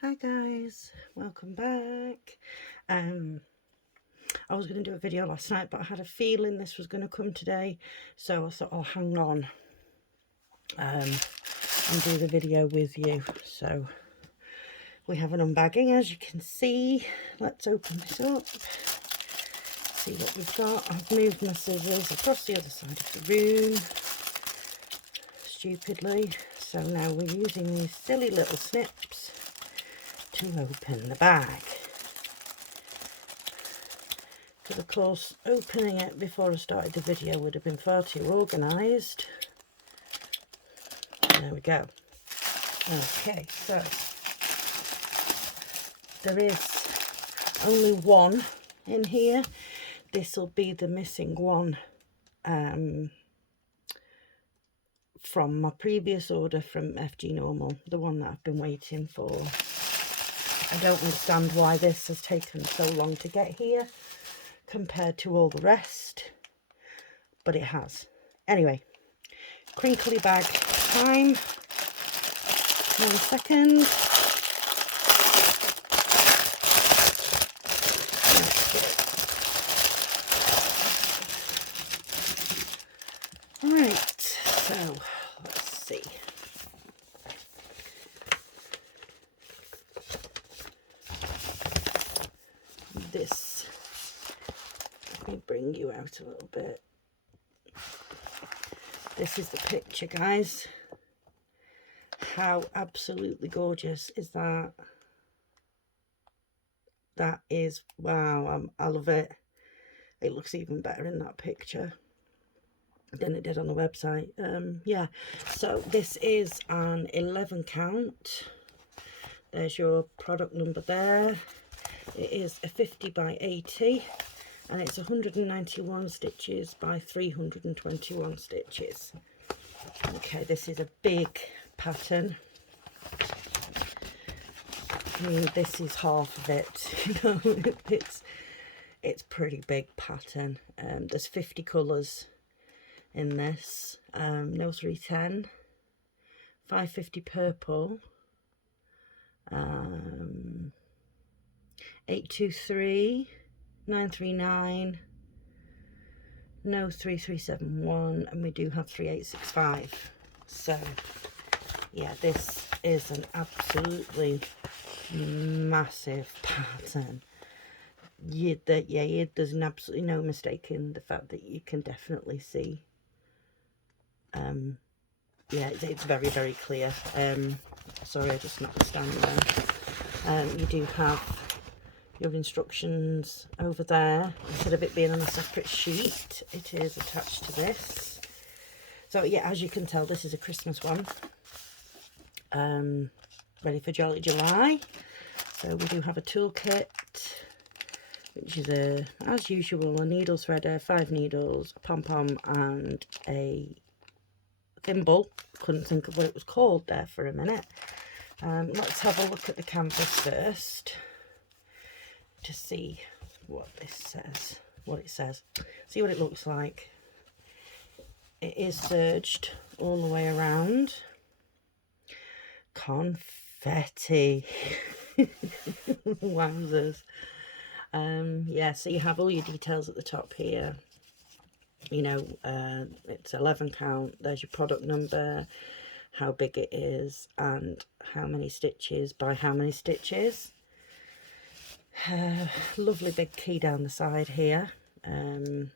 Hi guys, welcome back. I was going to do a video last night, but I had a feeling this was going to come today, so I thought I'll hang on and do the video with you. So we have an unbagging, as you can see. Let's open this up, see what we've got. I've moved my scissors across the other side of the room stupidly, so now we're using these silly little snips to open the bag. Because of course opening it before I started the video would have been far too organised. There we go. Okay, so there is only one in here. This will be the missing one from my previous order from FGnormal, the one that I've been waiting for. I don't understand why this has taken so long to get here compared to all the rest, but it has. Anyway, crinkly bag time. 1 second. Right, so let's see. This, let me bring you out a little bit. This is the picture, guys. How absolutely gorgeous is that? That is, wow, I love it. It looks even better in that picture than it did on the website. Yeah, so this is an 11 count. There's your product number there. It is a 50 by 80 and it's 191 stitches by 321 stitches. Okay, this is a big pattern. I mean, this is half of it, you know. It's pretty big pattern. There's 50 colours in this. No 310, 550 purple, 823, 939, no 3371, and we do have 3865. So yeah, this is an absolutely massive pattern. There's absolutely no mistaking the fact that you can definitely see. Yeah, it's very, very clear. Sorry, I just knocked the stand there. You do have your instructions over there. Instead of it being on a separate sheet, it is attached to this. So yeah, as you can tell, this is a Christmas one. Ready for Jolly July. So we do have a toolkit, which is as usual, a needle threader, 5 needles, a pom-pom and a thimble. Couldn't think of what it was called there for a minute. Let's have a look at the canvas first to see what this says, see what it looks like. It is serged all the way around. Confetti. Wowzers. Yeah, so you have all your details at the top here. You know, it's 11 count. There's your product number, how big it is, and how many stitches by how many stitches. Lovely big key down the side here. The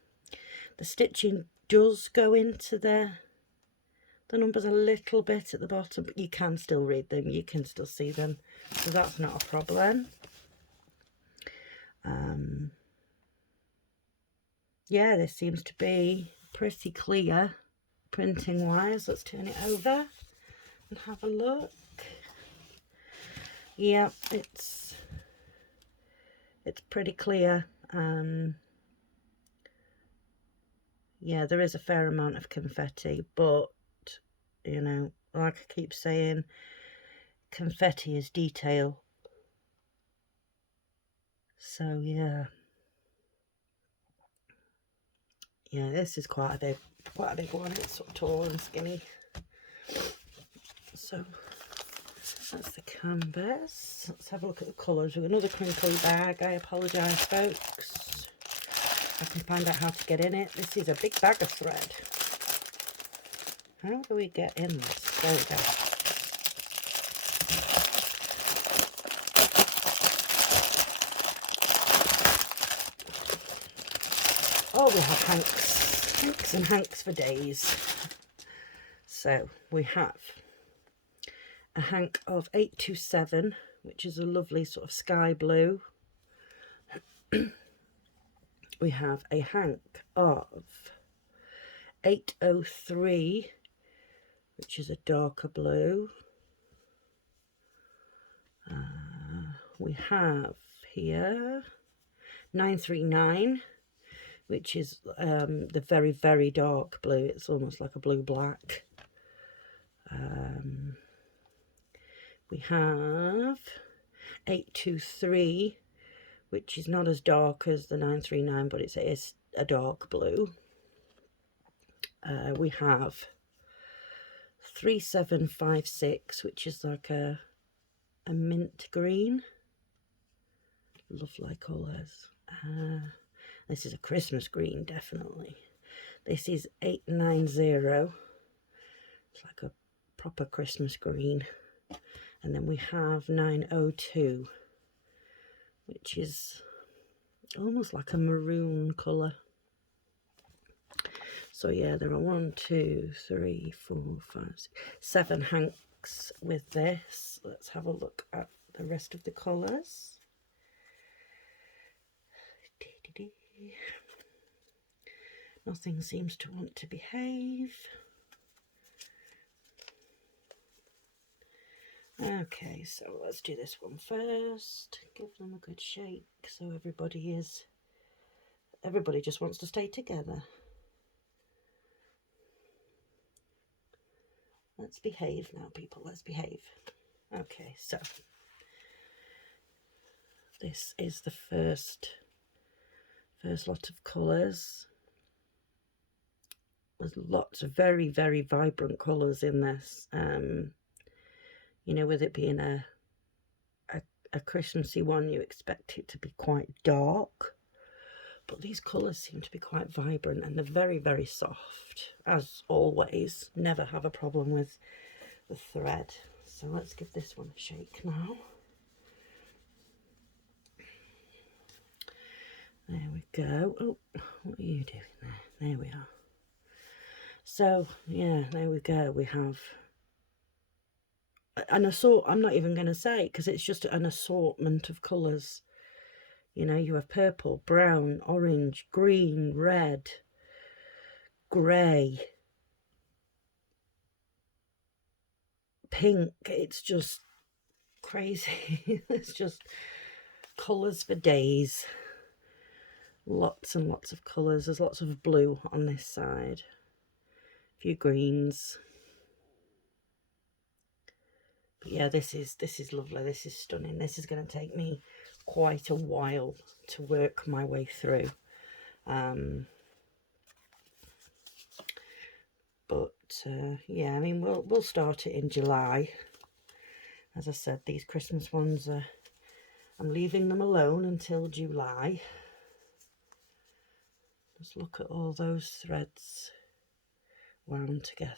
stitching does go into the numbers a little bit at the bottom, but you can still read them, you can still see them, so that's not a problem. Yeah, this seems to be pretty clear printing wise. Let's turn it over and have a look. Yeah, it's pretty clear. Yeah, there is a fair amount of confetti, but you know, like I keep saying, confetti is detail. So yeah, this is quite a big one. It's sort of tall and skinny. So That's the canvas. Let's have a look at the colours. We've got another crinkly bag. I apologise, folks. I can find out how to get in it. This is a big bag of thread. How do we get in this? There we go. Oh, we have hanks and hanks for days. So we have a hank of 827, which is a lovely sort of sky blue. We have a hank of 803, which is a darker blue. We have here 939, which is the very, very dark blue. It's almost like a blue-black. We have 823, which is not as dark as the 939, but it is a dark blue. We have 3756, which is like a mint green. Lovely colours. This is a Christmas green, definitely. This is 890. It's like a proper Christmas green. And then we have 902, which is almost like a maroon colour. So yeah, there are 1, 2, 3, 4, 5, 6, 7 hanks with this. Let's have a look at the rest of the colours. Nothing seems to want to behave. Okay, so let's do this one first. Give them a good shake so everybody just wants to stay together. Let's behave now, people. Let's behave. Okay, so this is the first lot of colours. There's lots of very, very vibrant colours in this. You know, with it being a Christmassy one, you expect it to be quite dark. But these colours seem to be quite vibrant, and they're very, very soft. As always, never have a problem with the thread. So let's give this one a shake now. There we go. Oh, what are you doing there? There we are. So, yeah, there we go. We have an assortment. I'm not even going to say, because it's just an assortment of colours. You know, you have purple, brown, orange, green, red, grey, pink. It's just crazy. It's just colours for days. Lots and lots of colours. There's lots of blue on this side. A few greens. But yeah, this is lovely. This is stunning. This is going to take me quite a while to work my way through. Yeah, I mean, we'll start it in July. As I said, these Christmas ones I'm leaving them alone until July. Just look at all those threads wound together.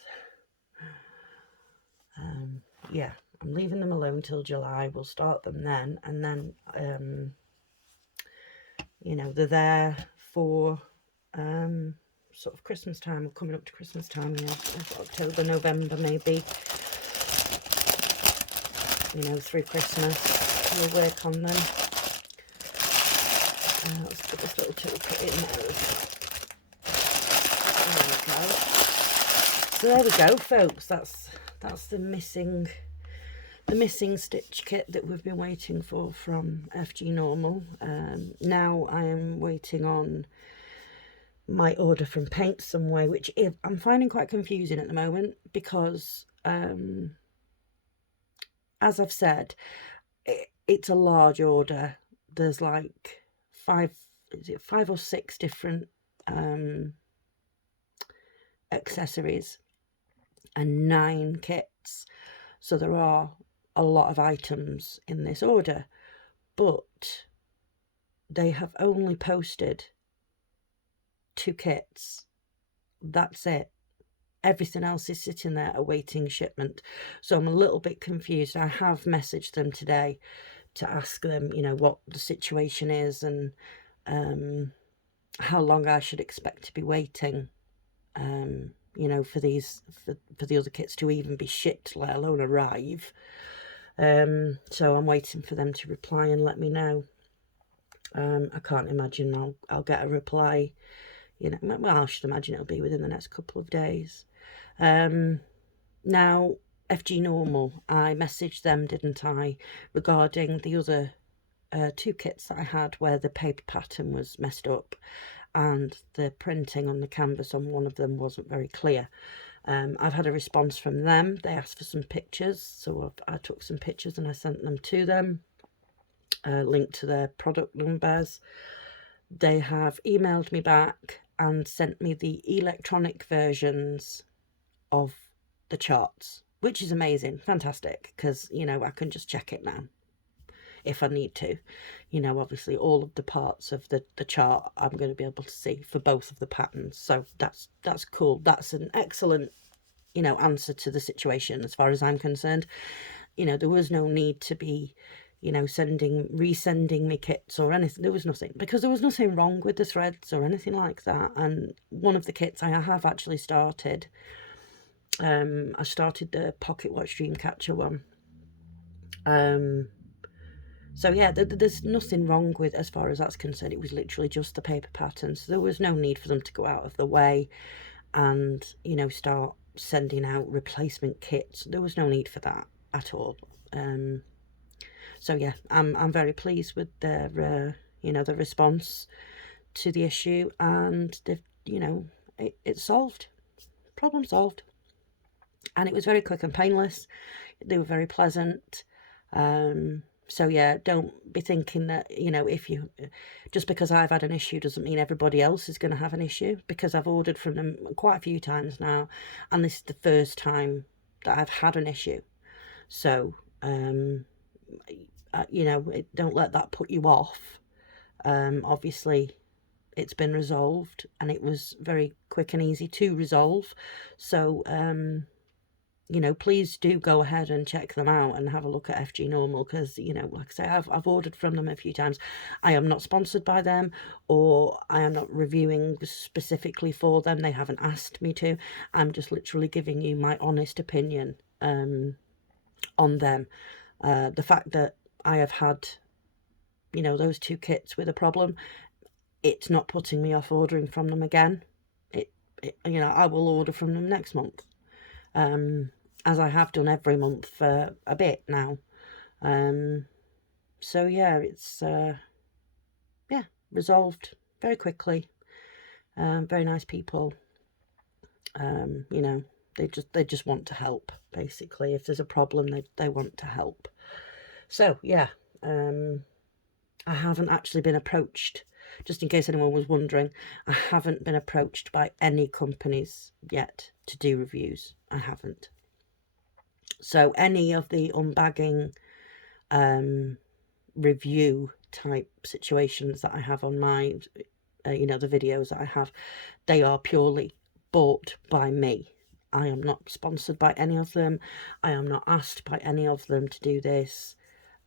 Yeah, I'm leaving them alone till July. We'll start them then, and then you know, they're there for sort of Christmas time, or coming up to Christmas time, you know, October, November maybe, you know, through Christmas we'll work on them. Let's put this little toolkit in there. There we go. So there we go, folks. That's the missing stitch kit that we've been waiting for from FGnormal. Now I am waiting on my order from Paint Some Way, which I'm finding quite confusing at the moment, because as I've said, it's a large order. There's like 5 or 6 different accessories and 9 kits. So there are a lot of items in this order, but they have only posted 2 kits. That's it. Everything else is sitting there awaiting shipment. So I'm a little bit confused. I have messaged them today to ask them, you know, what the situation is and how long I should expect to be waiting, you know, for these, for the other kits to even be shipped, let alone arrive. So I'm waiting for them to reply and let me know. I can't imagine I'll get a reply, you know, well, I should imagine it'll be within the next couple of days. Now, FGnormal, I messaged them, didn't I, regarding the other 2 kits that I had where the paper pattern was messed up and the printing on the canvas on one of them wasn't very clear. I've had a response from them. They asked for some pictures, so I took some pictures and I sent them to them, linked to their product numbers. They have emailed me back and sent me the electronic versions of the charts, which is amazing, fantastic, because, you know, I can just check it now if I need to. You know, obviously all of the parts of the chart I'm going to be able to see for both of the patterns, so that's cool. That's an excellent, you know, answer to the situation as far as I'm concerned. You know, there was no need to be, you know, resending me kits or anything. There was nothing, because there was nothing wrong with the threads or anything like that. And one of the kits I have actually started. I started the Pocket Watch Dreamcatcher one. So yeah, there's nothing wrong with, as far as that's concerned. It was literally just the paper pattern, so there was no need for them to go out of the way and, you know, start sending out replacement kits. There was no need for that at all. So yeah, I'm very pleased with their you know, the response to the issue, and they've, you know, it's solved, problem solved, and it was very quick and painless. They were very pleasant. So yeah, don't be thinking that, you know, if you, just because I've had an issue doesn't mean everybody else is going to have an issue, because I've ordered from them quite a few times now, and this is the first time that I've had an issue. So, you know, don't let that put you off. Obviously, it's been resolved, and it was very quick and easy to resolve. So, you know, please do go ahead and check them out and have a look at FGnormal, because, you know, like I say, I've ordered from them a few times. I am not sponsored by them, or I am not reviewing specifically for them. They haven't asked me to. I'm just literally giving you my honest opinion on them. The fact that I have had, you know, those 2 kits with a problem, it's not putting me off ordering from them again. You know, I will order from them next month. As I have done every month for a bit now. So yeah, it's yeah, resolved very quickly. Very nice people. You know, they just want to help, basically. If there's a problem, they want to help. So yeah, I haven't actually been approached, just in case anyone was wondering. I haven't been approached by any companies yet to do reviews. I haven't. So any of the unbagging review type situations that I have on my, you know, the videos that I have, they are purely bought by me. I am not sponsored by any of them. I am not asked by any of them to do this.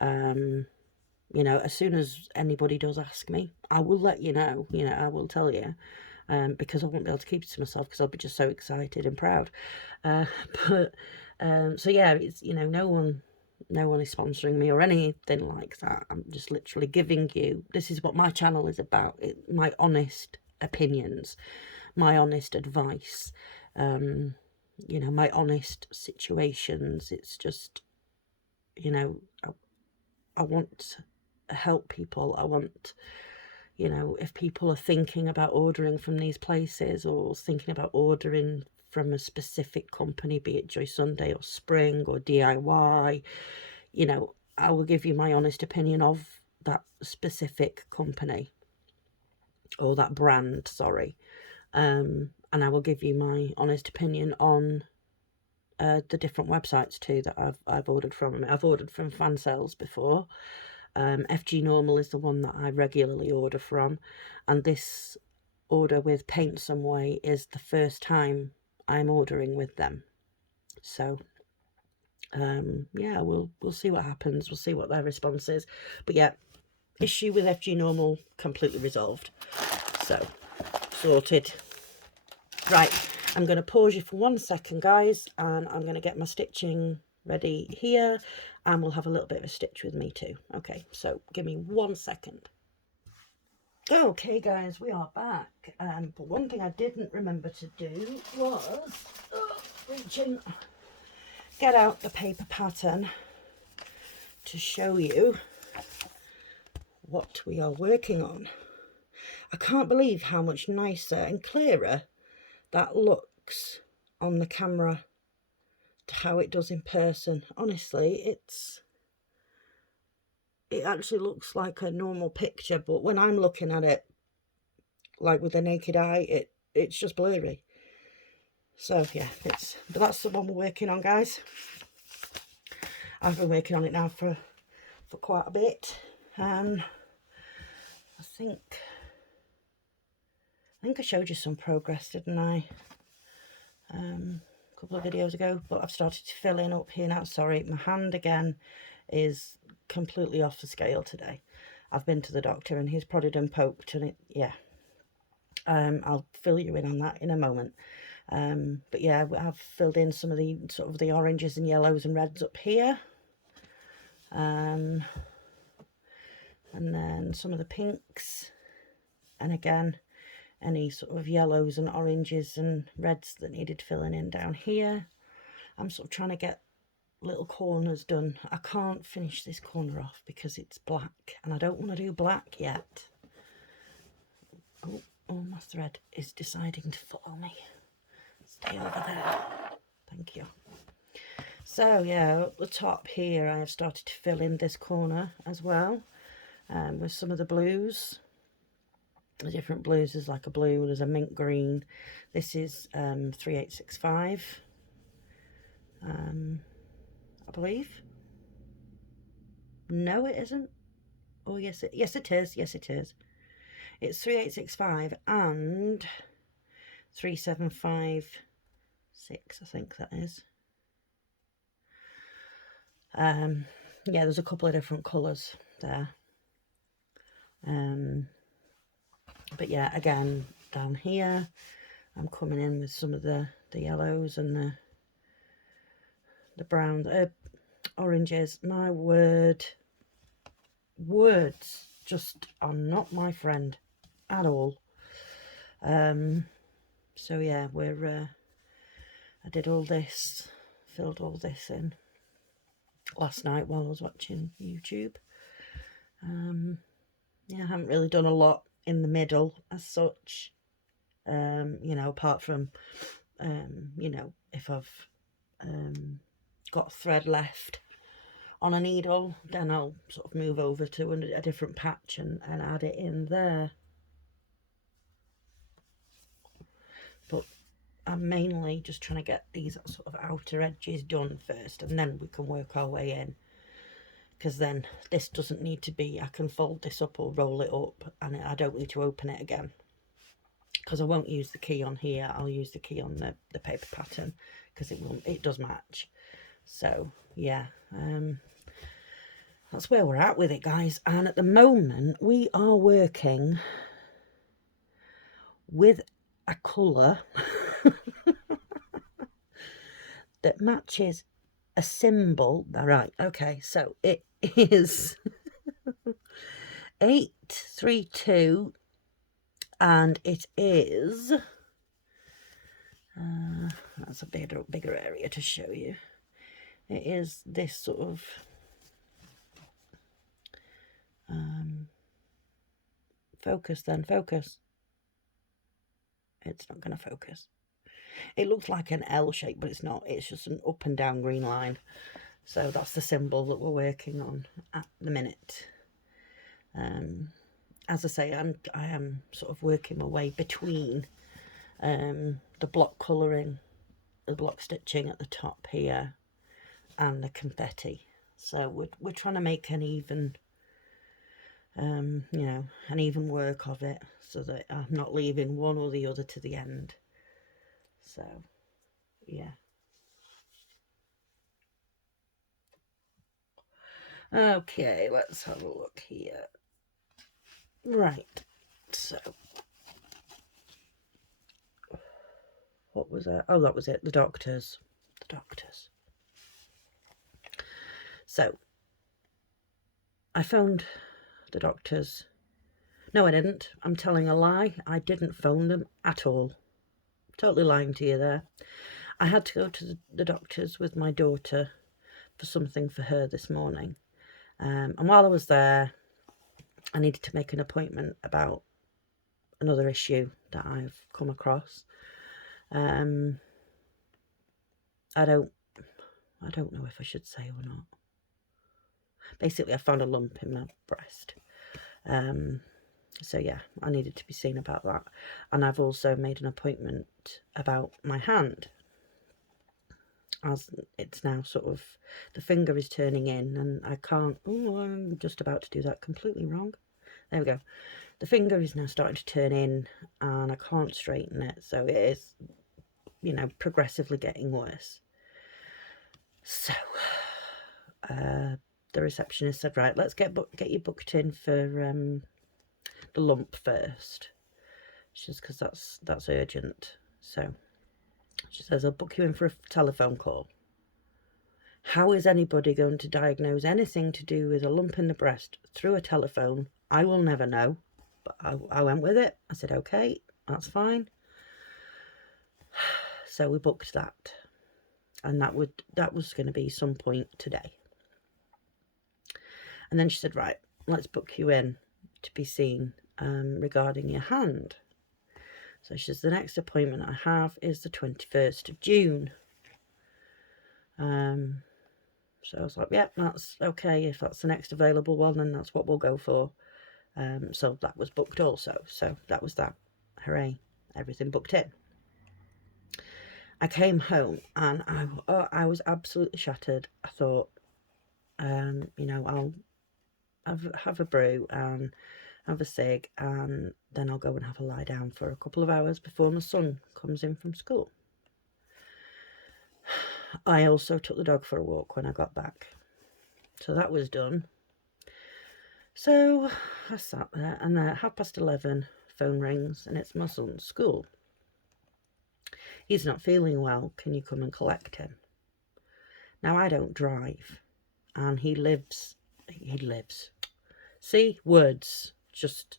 You know, as soon as anybody does ask me, I will let you know. You know, I will tell you. Because I won't be able to keep it to myself, because I'll be just so excited and proud. So yeah, it's, you know, no one is sponsoring me or anything like that. I'm just literally giving you, this is what my channel is about, my honest opinions, my honest advice, you know, my honest situations. It's just, you know, I want to help people. I want, you know, if people are thinking about ordering from these places, or thinking about ordering from a specific company, be it Joy Sunday or Spring or DIY, you know, I will give you my honest opinion of that specific company, or that brand, sorry. And I will give you my honest opinion on the different websites too that I've ordered from. I mean, I've ordered from Fan Sales before. FGnormal is the one that I regularly order from, and this order with Paint Some Way is the first time I'm ordering with them. So yeah, we'll see what happens. We'll see what their response is. But yeah, issue with FGnormal completely resolved. So sorted. Right, I'm going to pause you for 1 second, guys, and I'm going to get my stitching ready here, and we'll have a little bit of a stitch with me too. Okay, so give me 1 second. Okay, guys, we are back. But one thing I didn't remember to do was reach in, get out the paper pattern to show you what we are working on. I can't believe how much nicer and clearer that looks on the camera to how it does in person. Honestly, it actually looks like a normal picture, but when I'm looking at it like with the naked eye, it's just blurry. So yeah, but that's the one we're working on, guys. I've been working on it now for quite a bit. I think I showed you some progress, didn't I? A couple of videos ago, but I've started to fill in up here now. Sorry, my hand again is completely off the scale today. I've been to the doctor and he's prodded and poked, and yeah. I'll fill you in on that in a moment. But yeah, I've filled in some of the sort of the oranges and yellows and reds up here. And then some of the pinks, and again any sort of yellows and oranges and reds that needed filling in down here. I'm sort of trying to get little corners done. I can't finish this corner off because it's black and I don't want to do black yet. Oh, my thread is deciding to follow me. Stay over there. Thank you. So yeah, up the top here I have started to fill in this corner as well, with some of the blues. The different blues, there's like a blue, there's a mint green. This is 3865, I believe. No, it isn't. Oh yes, yes it is. Yes it is. It's 3865 and 3756, I think that is. Yeah, there's a couple of different colours there. But yeah, again, down here I'm coming in with some of the yellows and the brown, oranges. My word, words just are not my friend at all. So yeah, I did all this, filled all this in last night while I was watching YouTube. Yeah, I haven't really done a lot in the middle as such, you know, apart from, you know, if I've got thread left on a needle, then I'll sort of move over to a different patch and add it in there. But I'm mainly just trying to get these sort of outer edges done first, and then we can work our way in. Because then this doesn't need to be, I can fold this up or roll it up and I don't need to open it again. Because I won't use the key on here, I'll use the key on the paper pattern, because it does match. So yeah, that's where we're at with it, guys. And at the moment we are working with a colour that matches a symbol. Right, okay, so it is 832 and it is that's a bigger area to show you. It is this sort of focus. It's not going to focus. It looks like an L shape, but it's not. It's just an up and down green line. So that's the symbol that we're working on at the minute. As I say, I am sort of working my way between the block colouring the block stitching at the top here and the confetti. So we're trying to make an even, you know, an even work of it, so that I'm not leaving one or the other to the end. So, yeah. Okay, let's have a look here. Right, so what was that? Oh, that was it, the doctors. The doctors. So, I phoned the doctors. No, I didn't. I'm telling a lie. I didn't phone them at all. Totally lying to you there. I had to go to the doctors with my daughter for something for her this morning. And while I was there, I needed to make an appointment about another issue that I've come across. I don't know if I should say or not. Basically, I found a lump in my breast. So yeah, I needed to be seen about that. And I've also made an appointment about my hand, as it's now sort of, the finger is turning in and I can't, oh, I'm just about to do that completely wrong. There we go. The finger is now starting to turn in and I can't straighten it. So it is, you know, progressively getting worse. So the receptionist said, right, let's get you booked in for the lump first. She says, because that's urgent. So she says, I'll book you in for a telephone call. How is anybody going to diagnose anything to do with a lump in the breast through a telephone? I will never know. But I went with it. I said, okay, that's fine. So we booked that. And that was going to be some point today. And then she said, right, let's book you in to be seen regarding your hand. So she says, the next appointment I have is the 21st of June. So I was like, yeah, that's okay. If that's the next available one, then that's what we'll go for. So that was booked also. So that was that. Hooray. Everything booked in. I came home and I was absolutely shattered. I thought, you know, I'll have a brew and have a cig, and then I'll go and have a lie down for a couple of hours before my son comes in from school. I also took the dog for a walk when I got back. So that was done. So I sat there and at 11:30, phone rings and it's my son's school. He's not feeling well. Can you come and collect him? Now, I don't drive and he lives. See, words, just,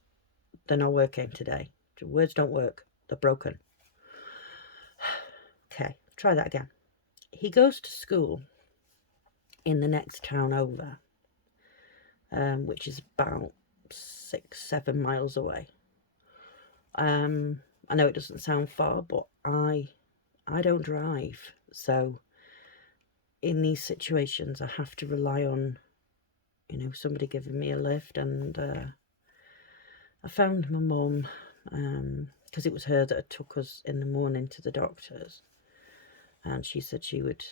they're not working today. Words don't work. They're broken. Okay, try that again. He goes to school in the next town over, which is about 6-7 miles away. I know it doesn't sound far, but I don't drive, so in these situations I have to rely on, you know, somebody giving me a lift. And I found my mum, because it was her that took us in the morning to the doctors, and she said she would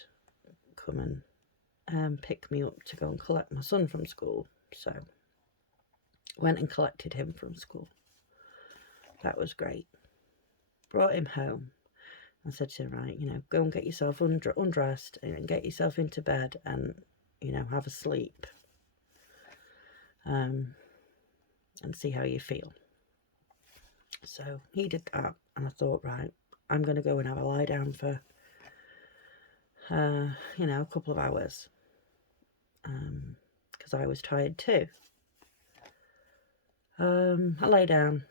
come and pick me up to go and collect my son from school. So went and collected him from school. That was great. Brought him home. I said to her, right, you know, go and get yourself undressed and get yourself into bed and, you know, have a sleep, and see how you feel. So he did that, and I thought, right, I'm going to go and have a lie down for, you know, a couple of hours, because I was tired too. I lay down.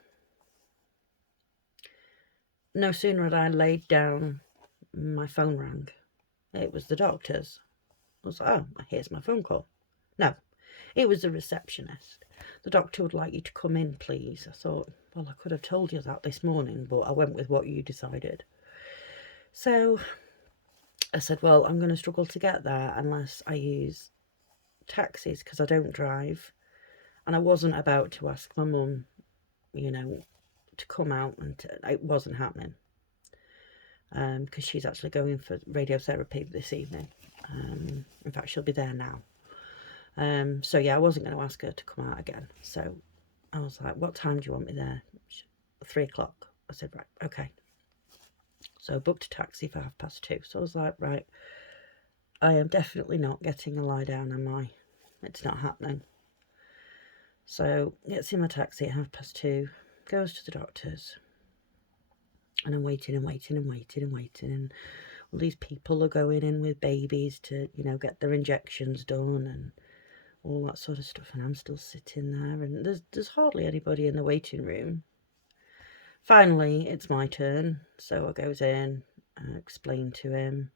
No sooner had I laid down, my phone rang. It was the doctor's. I was like, oh, here's my phone call. No, it was the receptionist. The doctor would like you to come in, please. I thought, well, I could have told you that this morning, but I went with what you decided. So I said, well, I'm going to struggle to get there unless I use taxis, because I don't drive. And I wasn't about to ask my mum, you know, to come out, and it wasn't happening. because she's actually going for radiotherapy this evening. In fact, she'll be there now. So yeah, I wasn't going to ask her to come out again. So I was like, what time do you want me there? 3 o'clock. I said, right, okay. So I booked a taxi for 2:30. So I was like, right, I am definitely not getting a lie down, am I? It's not happening. So gets in my taxi at 2:30, goes to the doctor's, and I'm waiting and waiting and waiting and waiting, and all these people are going in with babies to, you know, get their injections done and all that sort of stuff, and I'm still sitting there, and there's hardly anybody in the waiting room. Finally, it's my turn, so I goes in and explain to him,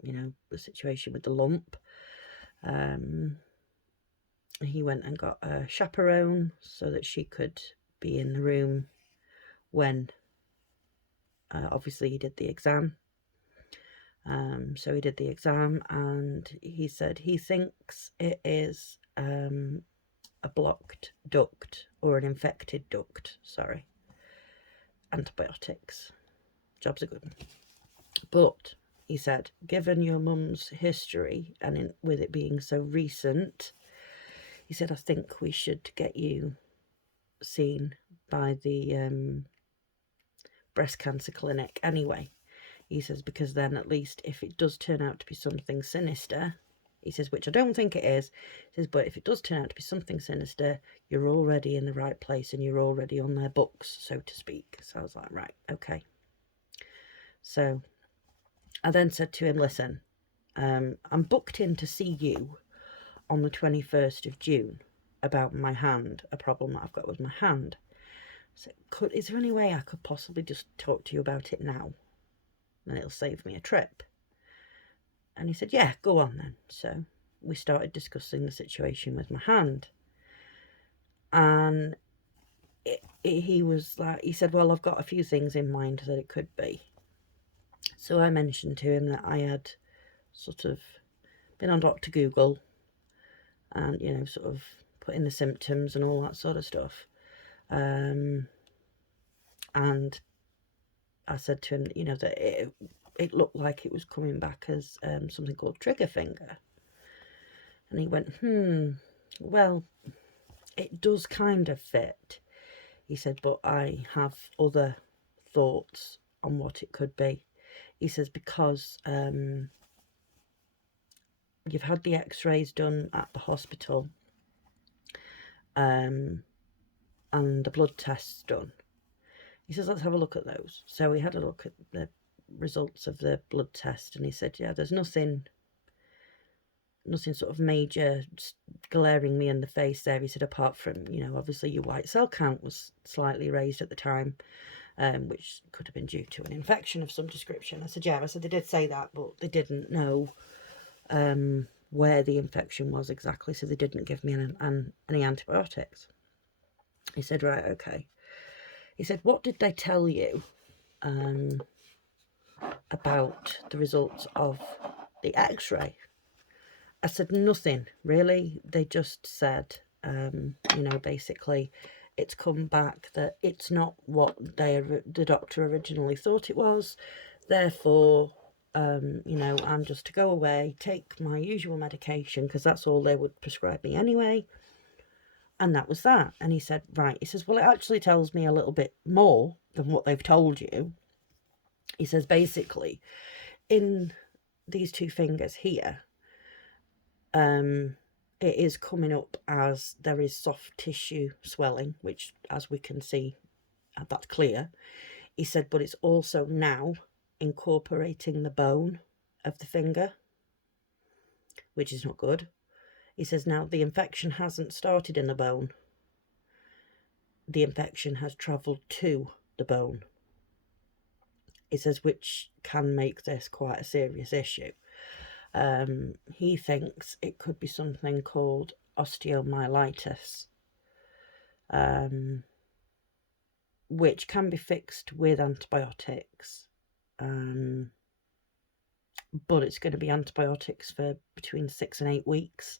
you know, the situation with the lump. He went and got a chaperone so that she could be in the room when, obviously, he did the exam. So he did the exam, and he said he thinks it is a blocked duct, or an infected duct, sorry. Antibiotics. Job's a good one. But he said, given your mum's history, and with it being so recent, he said, I think we should get you seen by the breast cancer clinic anyway. He says, because then at least if it does turn out to be something sinister, he says, which I don't think it is, he says, but if it does turn out to be something sinister, you're already in the right place and you're already on their books, so to speak. So I was like, right, okay. So I then said to him, listen, I'm booked in to see you on the 21st of June about my hand, a problem that I've got with my hand. So is there any way I could possibly just talk to you about it now? And it'll save me a trip. And he said, yeah, go on then. So we started discussing the situation with my hand. And he was like, he said, well, I've got a few things in mind that it could be. So I mentioned to him that I had sort of been on Dr. Google and, you know, sort of put in the symptoms and all that sort of stuff. And I said to him, you know, that it looked like it was coming back as something called trigger finger. And he went, well, it does kind of fit. He said, but I have other thoughts on what it could be. He says, because you've had the x-rays done at the hospital and the blood tests done. He says, let's have a look at those. So we had a look at the results of the blood test, and he said, yeah, there's nothing sort of major glaring me in the face there. He said, apart from, you know, obviously your white cell count was slightly raised at the time, which could have been due to an infection of some description. I said, yeah, I said they did say that, but they didn't know where the infection was exactly, so they didn't give me any antibiotics. He said, right, okay. He said, what did they tell you about the results of the x-ray? I said, nothing, really. They just said, you know, basically, it's come back that it's not what the doctor originally thought it was. Therefore, you know, I'm just to go away, take my usual medication, because that's all they would prescribe me anyway. And that was that. And he said, right. He says, well, it actually tells me a little bit more than what they've told you. He says, basically, in these two fingers here, it is coming up as there is soft tissue swelling, which, as we can see, that's clear. He said, but it's also now incorporating the bone of the finger, which is not good. He says, now the infection hasn't started in the bone. The infection has travelled to the bone. He says, which can make this quite a serious issue. He thinks it could be something called osteomyelitis, which can be fixed with antibiotics, but it's going to be antibiotics for between 6 and 8 weeks.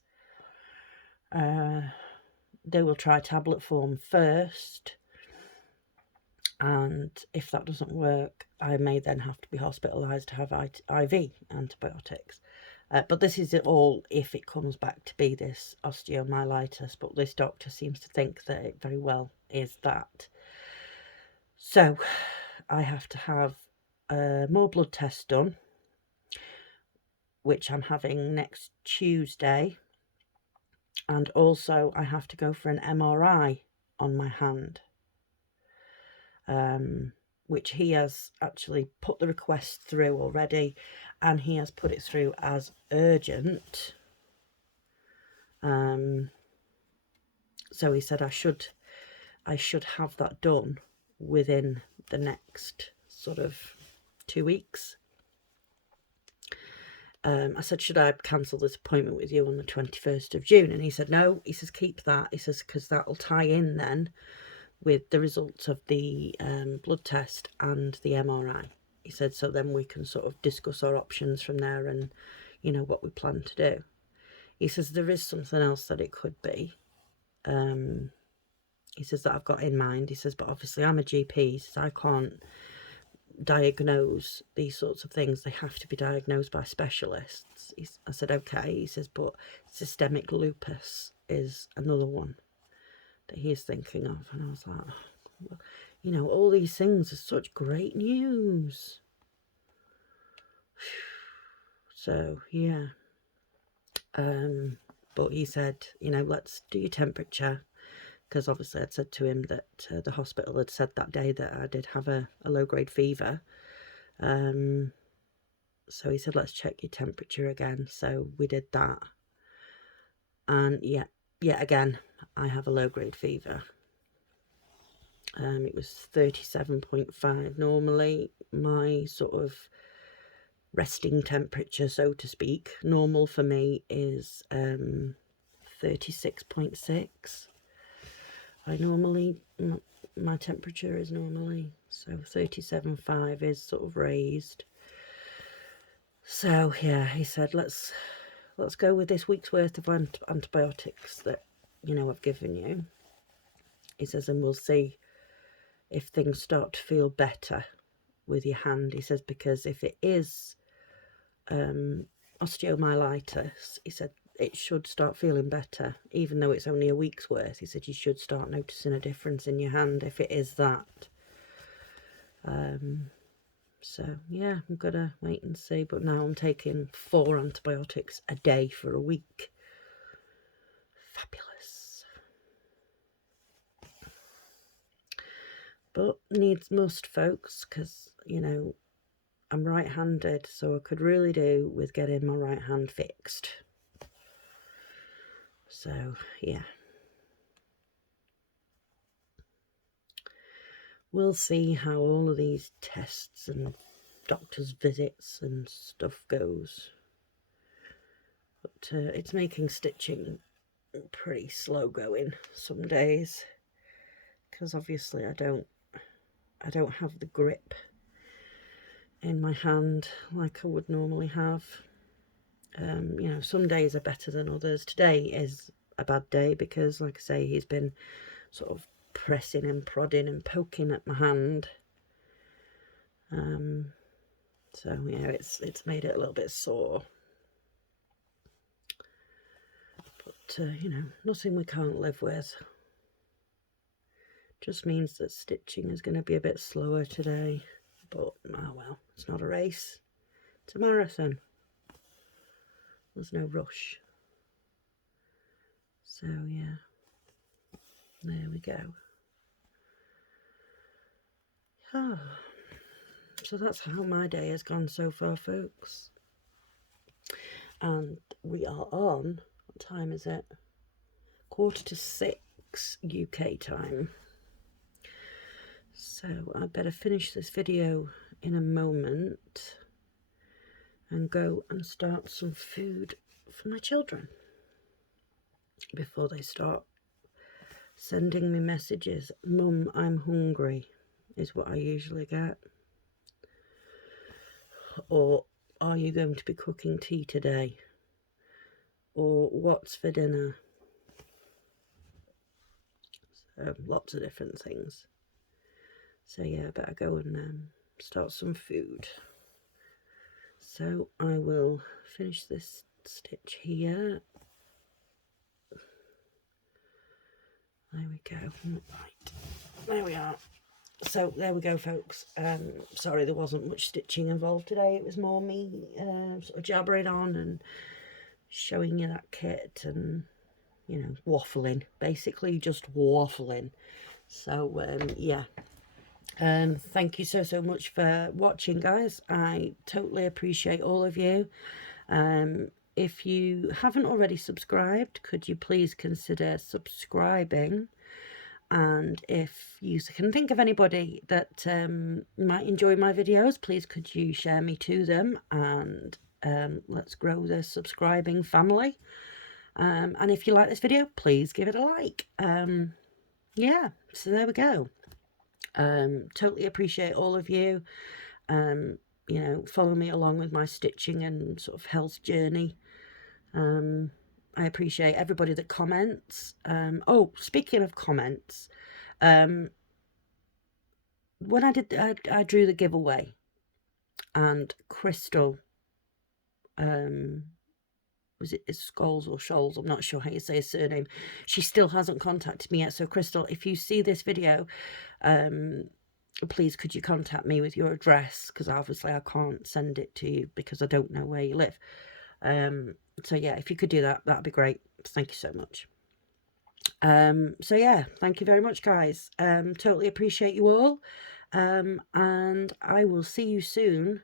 They will try tablet form first, and if that doesn't work, I may then have to be hospitalised to have IV antibiotics. But this is all if it comes back to be this osteomyelitis, but this doctor seems to think that it very well is that. So I have to have more blood tests done, which I'm having next Tuesday, and also I have to go for an MRI on my hand, which he has actually put the request through already, and he has put it through as urgent. So he said I should have that done within the next sort of 2 weeks. I said, should I cancel this appointment with you on the 21st of June? And he said, no. He says, keep that. He says, because that will tie in then with the results of the blood test and the MRI. He said, so then we can sort of discuss our options from there and, you know, what we plan to do. He says, there is something else that it could be. He says that I've got in mind. He says, but obviously I'm a GP. He says, I can't diagnose these sorts of things. They have to be diagnosed by specialists. I said, okay. He says, but systemic lupus is another one that he is thinking of. And I was like, oh, well, you know, all these things are such great news. So, yeah. But he said, you know, let's do your temperature. Because obviously I'd said to him that the hospital had said that day that I did have a low-grade fever. So he said, let's check your temperature again. So we did that. And yet again, I have a low-grade fever. It was 37.5. Normally, my sort of resting temperature, so to speak, normal for me is 36.6. My temperature is normally, so 37.5 is sort of raised. So yeah, he said, let's go with this week's worth of antibiotics that, you know, I've given you. He says, and we'll see if things start to feel better with your hand. He says, because if it is osteomyelitis, he said, it should start feeling better, even though it's only a week's worth. He said you should start noticing a difference in your hand if it is that. So yeah, I'm gonna wait and see. But now I'm taking 4 antibiotics a day for a week. Fabulous. But needs must, folks, because, you know, I'm right-handed, so I could really do with getting my right hand fixed. So, yeah. We'll see how all of these tests and doctor's visits and stuff goes. But it's making stitching pretty slow going some days, because obviously I don't have the grip in my hand like I would normally have. You know, some days are better than others. Today is a bad day because, like I say, he's been sort of pressing and prodding and poking at my hand. So yeah, it's made it a little bit sore. But you know, nothing we can't live with. Just means that stitching is going to be a bit slower today. But oh well, it's not a race. It's a marathon. There's no rush. So yeah, there we go. Oh, so that's how my day has gone so far, folks. And we are on, what time is it? 5:45 UK time. So I better finish this video in a moment and go and start some food for my children before they start sending me messages. Mum, I'm hungry, is what I usually get. Or, are you going to be cooking tea today? Or, what's for dinner? So, lots of different things. So yeah, I better go and start some food. So I will finish this stitch here. There we go. Right, there we are. So there we go, folks. Sorry there wasn't much stitching involved today. It was more me sort of jabbering on and showing you that kit and, you know, waffling, basically just waffling. So yeah, thank you so much for watching, guys. I totally appreciate all of you. If you haven't already subscribed, could you please consider subscribing? And if you can think of anybody that might enjoy my videos, please could you share me to them, and let's grow the subscribing family. And if you like this video, please give it a like. Yeah, so there we go. Totally appreciate all of you. You know, follow me along with my stitching and sort of health journey. I appreciate everybody that comments. Oh, speaking of comments, when I drew the giveaway, and Crystal, was it Scholes or Scholes? I'm not sure how you say his surname. She still hasn't contacted me yet. So Crystal, if you see this video, please could you contact me with your address, because obviously I can't send it to you because I don't know where you live. So yeah, if you could do that, that'd be great. Thank you so much. So yeah, thank you very much, guys. Totally appreciate you all. And I will see you soon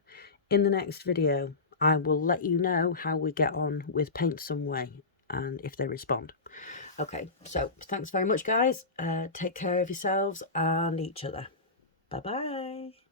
in the next video. I will let you know how we get on with Paint Some Way and if they respond. Okay, so thanks very much, guys. Take care of yourselves and each other. Bye bye.